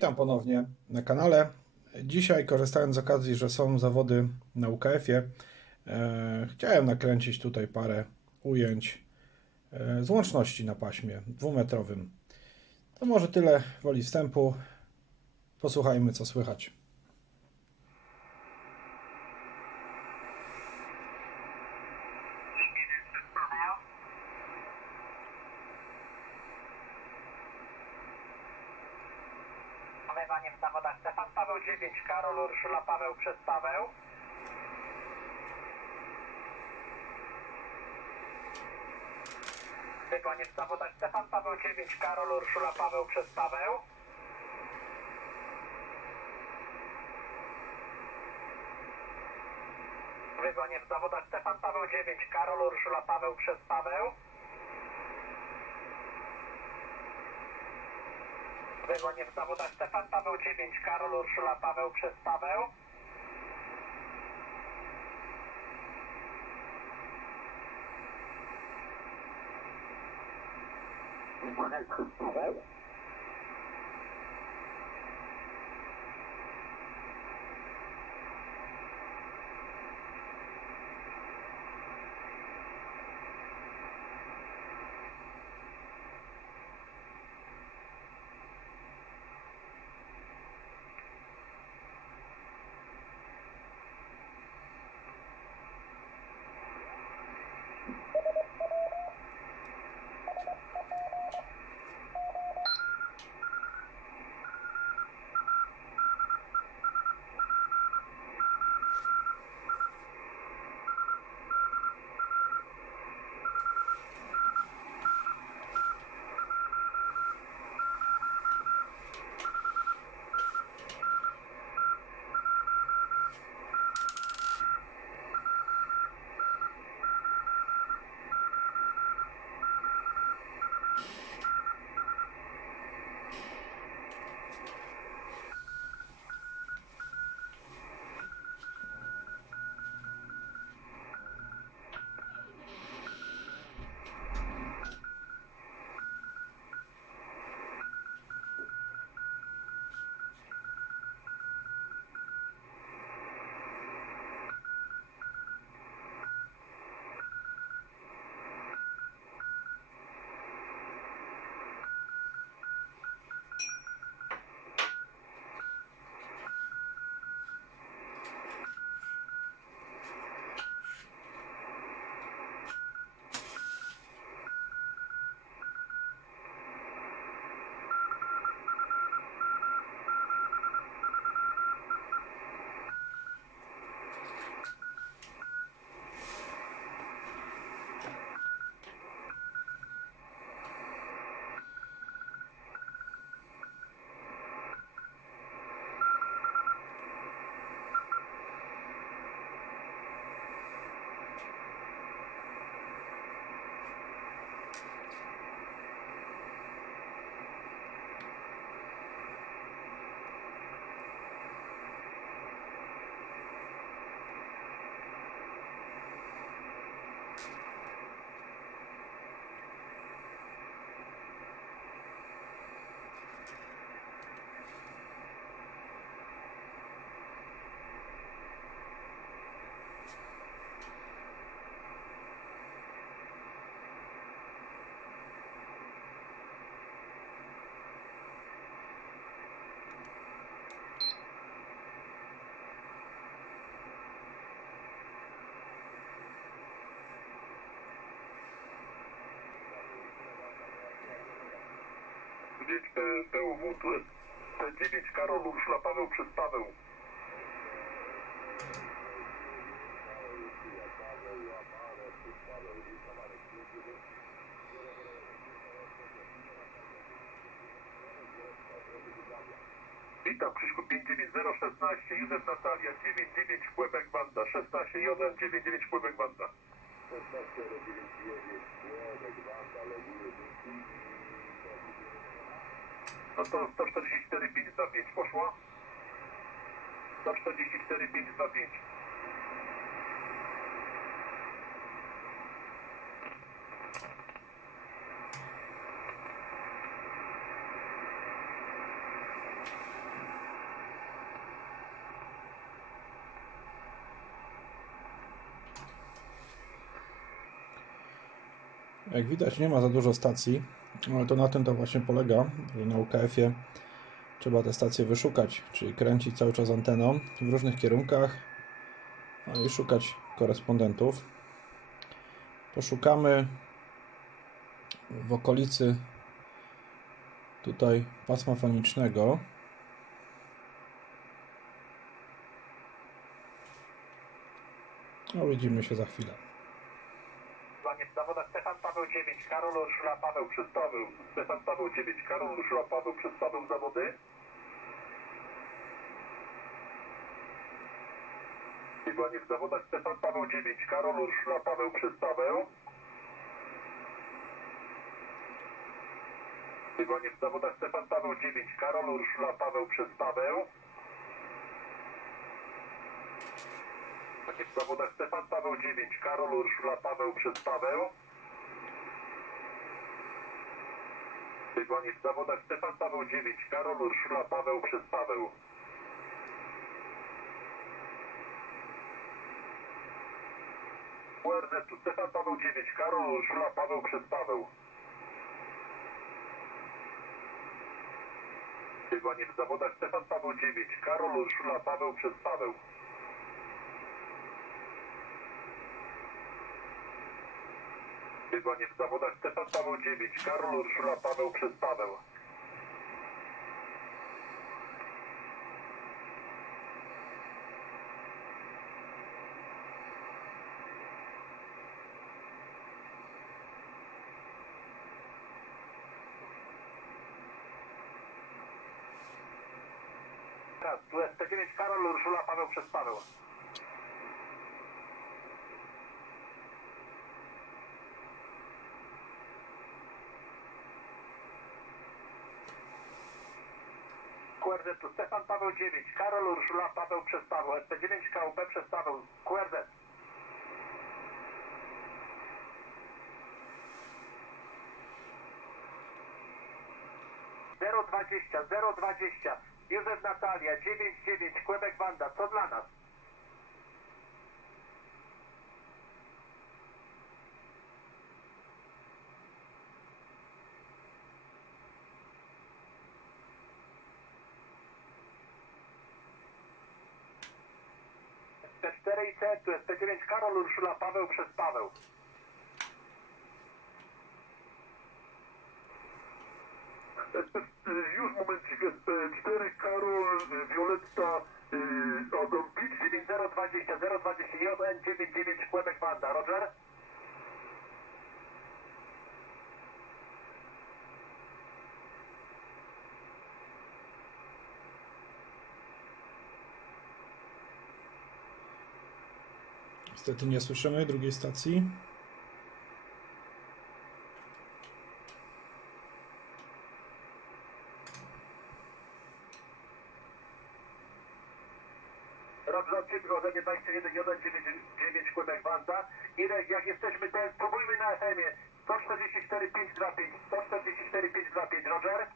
Witam ponownie na kanale. Dzisiaj, korzystając z okazji, że są zawody na UKF-ie, e, chciałem nakręcić tutaj parę ujęć e, z łączności na paśmie dwumetrowym. To może tyle woli wstępu. Posłuchajmy, co słychać. Wyzwanie w zawodach Stefan Paweł 9, Karol Urszula Paweł przez Paweł. Wyzwanie w zawodach Stefan Paweł 9, Karol Urszula Paweł przez Paweł. Wyzwanie w zawodach Stefan Paweł 9, Karol Urszula Paweł przez Paweł. Wyzwanie w zawodach Stefan Paweł 9, Karol Urszula Paweł przez Paweł. Gdzieś PUW T9 Karol Urszula Paweł przez Paweł. Witam Krzyśku 59016 Józef Natalia 99 Kłębek Banda 16 1 99 Kłębek Banda 16 99 Kłębek Banda loguje no to 144, poszło. 144, Jak widać, nie ma za dużo stacji ale to na tym to właśnie polega, że na UKF-ie trzeba te stacje wyszukać, czyli kręcić cały czas anteną w różnych kierunkach no i szukać korespondentów. Poszukamy w okolicy tutaj pasma fonicznego. No, widzimy się za chwilę. Wyzwanie w zawodach Stefan Paweł 9, Karol Urszula Paweł Paweł, Stefan Paweł 9, Karol Urszula Paweł przez Paweł zawody. Bieganie w zawodach Stefan Paweł 9, Karol Urszula Paweł przez Paweł. Bieganie w zawodach Stefan Paweł 9, Karol Urszula Paweł przez Paweł. Takie w zawodach Stefan Paweł 9, Karol Urszula Paweł przez Paweł. Bieganie w zawodach Stefan Paweł 9, Karol Urszula Paweł przez Paweł. URZ tu Stefan Paweł 9, Karol Urszula Paweł przez Paweł. Bieganie w zawodach Stefan Paweł 9, Karol Urszula Paweł przez Paweł. Bieganie w zawodach Stefan Paweł 9, Karol Urszula Paweł przez Paweł. Tu jest 9, Karol Urszula Paweł przez Paweł. QRZ tu Stefan Paweł 9, Karol Urszula Paweł przez Paweł, SP9 KUP przez Paweł, QRZ. Zero dwadzieścia, zero dwadzieścia. Józef Natalia, 99, Quebec Banda, co dla nas? T4 i C, tu jest T9, Karol Urszula Paweł przez Paweł. Już momencik, SP4, Karol, y, Violetta, y, Adam Pić, 020, 020, JN 99, Quebec Banda, Roger? Niestety nie słyszymy drugiej stacji. Roger, od Ciebie ode 21, JN 99, Quebec Banda. Irek, jak jesteśmy, to spróbujmy na FM-ie. 144, 525, 144, 525, Roger?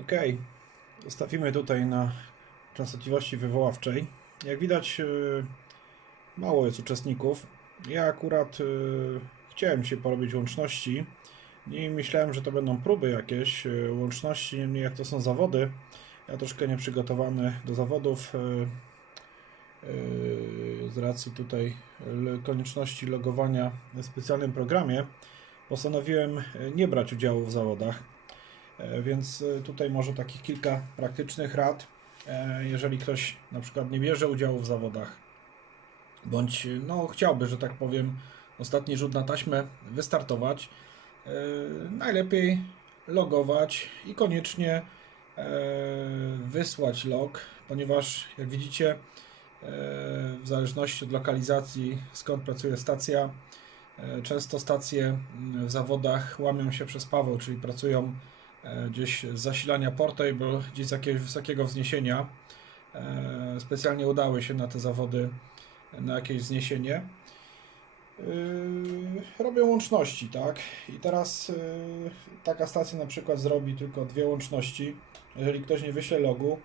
Ok, zostawimy tutaj na częstotliwości wywoławczej. Jak widać, yy, mało jest uczestników. Ja akurat yy, chciałem się porobić łączności i myślałem, że to będą próby jakieś yy, łączności, niemniej jak to są zawody, ja troszkę nieprzygotowany do zawodów z racji tutaj konieczności logowania w specjalnym programie. Postanowiłem nie brać udziału w zawodach. E, Więc e, tutaj może takich kilka praktycznych rad. e, jeżeli ktoś na przykład nie bierze udziału w zawodach, bądź no, chciałby, że tak powiem, ostatni rzut na taśmę wystartować, najlepiej logować i koniecznie wysłać log, ponieważ jak widzicie, w zależności od lokalizacji, skąd pracuje stacja, często stacje w zawodach łamią się przez Paweł, czyli pracują gdzieś z zasilania portable, gdzieś z jakiegoś wysokiego wzniesienia. E, Specjalnie udały się na te zawody na jakieś wzniesienie. Robią łączności, tak? I teraz taka stacja na przykład zrobi tylko dwie łączności. Jeżeli ktoś nie wyśle logu,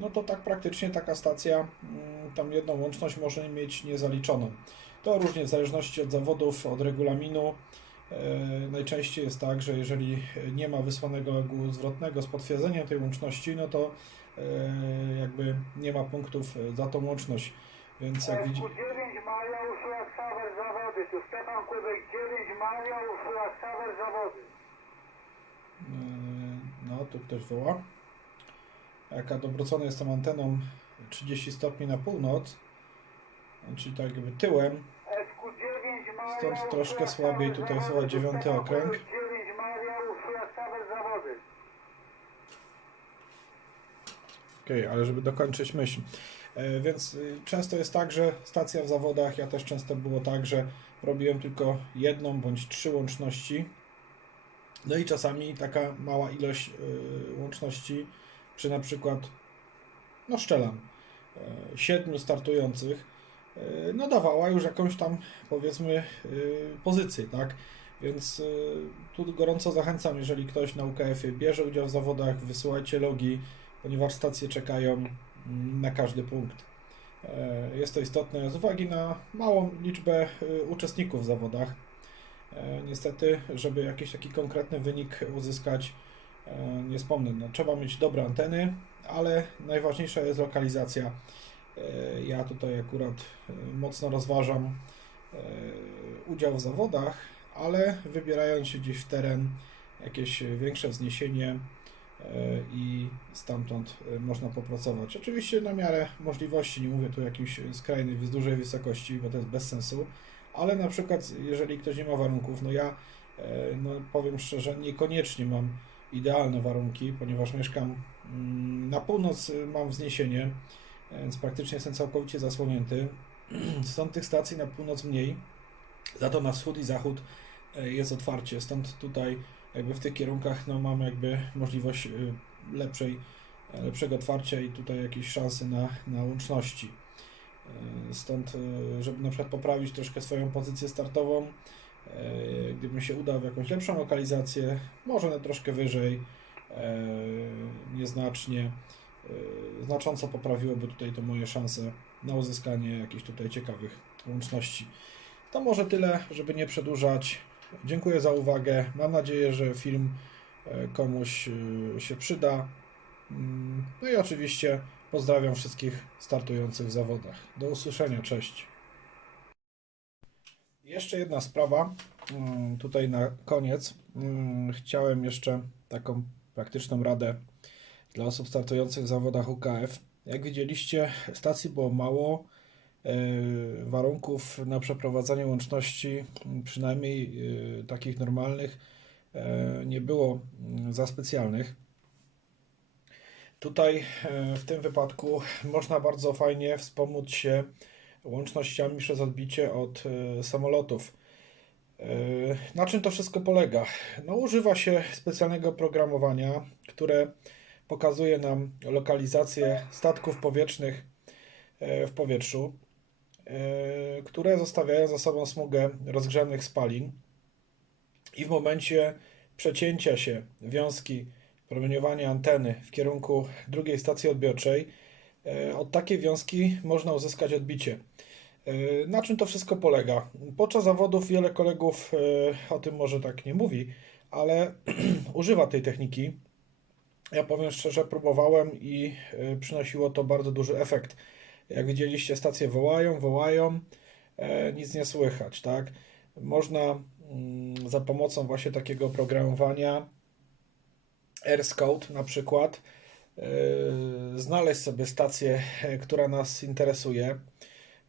no to tak praktycznie taka stacja yy, tam jedną łączność może mieć niezaliczoną. To różnie w zależności od zawodów, od regulaminu. Yy, Najczęściej jest tak, że jeżeli nie ma wysłanego logu zwrotnego z potwierdzeniem tej łączności, no to yy, jakby nie ma punktów za tą łączność. Więc jak widzi... 9 Maria Urszula Ksawer zawody. Tu Stefan Kubek 9 Maria Urszula Ksawer zawody. Yy, No, tu ktoś woła. Jak odwrócony jestem anteną 30 stopni na północ, czyli tak jakby tyłem, SQ9 Maria Stąd troszkę słabiej tutaj Tu dziewiąty okręg. Kubek 9 Maria Urszula Ksawer zawody. Okej, ale żeby dokończyć myśl. E, Więc y, często jest tak, że stacja w zawodach, ja też często było tak, że robiłem tylko jedną bądź trzy łączności. No i czasami taka mała ilość y, łączności, czy na przykład, no szczelam, e, siedmiu startujących, no dawała już jakąś tam, powiedzmy, y, pozycję, tak? Więc y, tu gorąco zachęcam, jeżeli ktoś na UKF-ie bierze udział w zawodach, wysyłajcie logi, ponieważ stacje czekają mm, na każdy punkt. E, Jest to istotne z uwagi na małą liczbę uczestników w zawodach. E, Niestety, żeby jakiś taki konkretny wynik uzyskać, e, nie wspomnę, no, trzeba mieć dobre anteny, ale najważniejsza jest lokalizacja. Ja tutaj akurat e, mocno rozważam e, udział w zawodach, ale wybierając się gdzieś w teren, jakieś większe wzniesienie, e, i stamtąd można popracować. Oczywiście na miarę możliwości, nie mówię tu o jakiejś skrajnej, dużej wysokości, bo to jest bez sensu, ale na przykład jeżeli ktoś nie ma warunków, no ja no powiem szczerze, niekoniecznie mam idealne warunki, ponieważ mieszkam mm, na północ, mam wzniesienie, więc praktycznie jestem całkowicie zasłonięty. Stąd tych stacji na północ mniej, za to na wschód i zachód e, jest otwarcie, stąd tutaj jakby w tych kierunkach no, mamy jakby możliwość y, lepszej, e, lepszego otwarcia i tutaj jakieś szanse na, na łączności. E, Stąd, żeby na przykład poprawić troszkę swoją pozycję startową, gdybym się udał w jakąś lepszą lokalizację, może na troszkę wyżej, nieznacznie, znacząco poprawiłoby tutaj to moje szanse na uzyskanie jakichś tutaj ciekawych łączności. To może tyle, żeby nie przedłużać. Dziękuję za uwagę. Mam nadzieję, że film e, komuś e, się przyda. Mm, No i oczywiście pozdrawiam wszystkich startujących w zawodach. Do usłyszenia, cześć. Jeszcze jedna sprawa, mm, tutaj na koniec. Mm, Chciałem jeszcze taką praktyczną radę dla osób startujących w zawodach UKF. Jak widzieliście, stacji było mało, e, warunków na przeprowadzanie łączności, przynajmniej e, takich normalnych, e, nie było za specjalnych. Tutaj w tym wypadku można bardzo fajnie wspomóc się łącznościami przez odbicie od samolotów. Na czym to wszystko polega? No, używa się specjalnego oprogramowania, które pokazuje nam lokalizację statków powietrznych e, w powietrzu, e, które zostawiają za sobą smugę rozgrzanych spalin. I w momencie przecięcia się wiązki promieniowania anteny w kierunku drugiej stacji odbiorczej, e, od takiej wiązki można uzyskać odbicie. Na czym to wszystko polega? Podczas zawodów wiele kolegów o tym może tak nie mówi, ale używa tej techniki. Ja powiem szczerze, próbowałem i e, przynosiło to bardzo duży efekt. Jak widzieliście, stacje wołają, wołają, e, nic nie słychać, tak? Można mm, za pomocą właśnie takiego oprogramowania AirScout na przykład e, znaleźć sobie stację, która nas interesuje,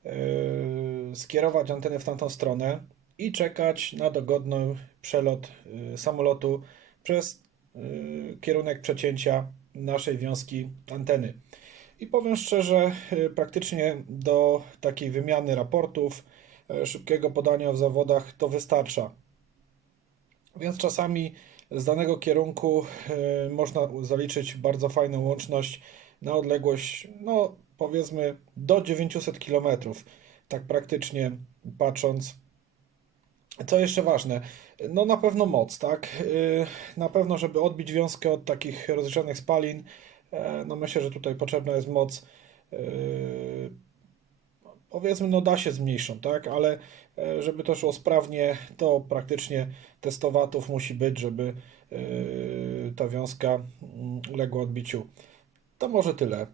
e, skierować antenę w tamtą stronę i czekać na dogodny przelot samolotu przez kierunek przecięcia naszej wiązki anteny. I powiem szczerze, e, praktycznie do takiej wymiany raportów, e, szybkiego podania w zawodach to wystarcza. Więc czasami z danego kierunku można zaliczyć bardzo fajną łączność na odległość, no powiedzmy do 900 km, tak praktycznie patrząc. Co jeszcze ważne? No na pewno moc, tak? Yy, Na pewno, żeby odbić wiązkę od takich rozgrzanych spalin, e, no myślę, że tutaj potrzebna jest moc. yy, Powiedzmy, no da się z tak? Ale e, żeby to szło sprawnie, to praktycznie te 100 watów musi być, żeby yy, ta wiązka mm, uległa odbiciu. To może tyle.